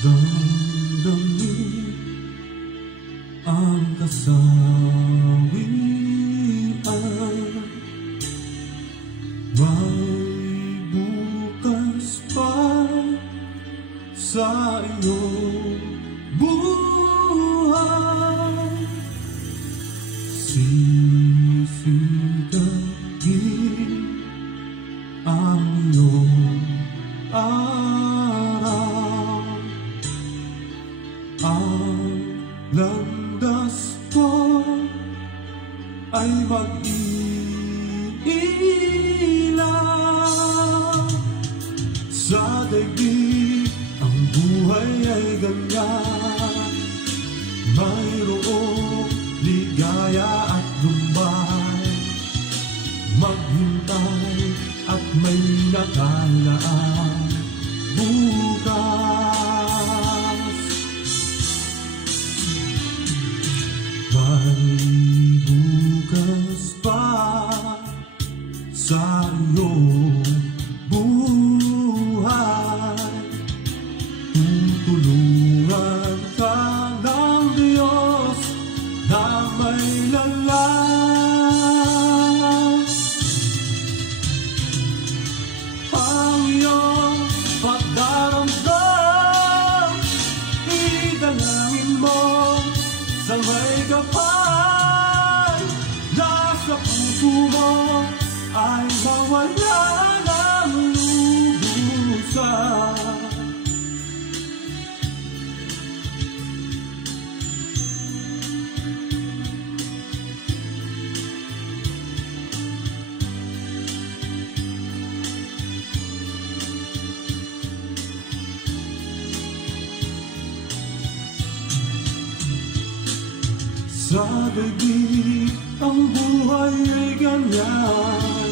Damdamin ang kasawian, may bukas pa sa iyong buhay. Sisigapin ang iyong araw. Ang landas ko ay mag-iilaw. Sa daigdig ang buhay ay ganyan, mayroong ligaya at lumbay. Maghintay at may nakalaan bukas. May bukas pa sa iyong buhay. Tutulungan ka ng Diyos na may lalang. Ang iyong pagdaramdam, idalangin mo sa may kapal. Nasa puso mo ay mawala ng lubusan. Sa daigdig ang buhay ay ganyan,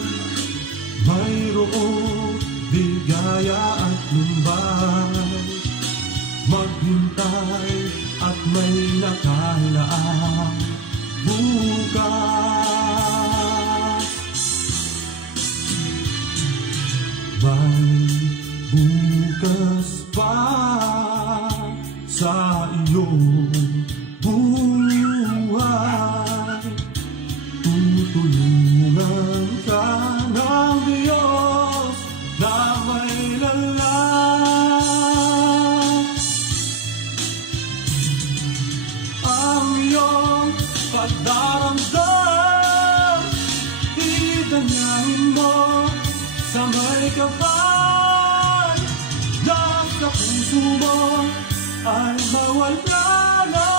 mayroong ligaya at lumbay. Maghintay at may nakalaang bukas. May bukas pa sa iyong buhay. Tutulungan ka ng Diyos na may lalang. Ang iyong pagdaramdam, idalangin mo sa may kapal. Nasa puso mo ay mawala na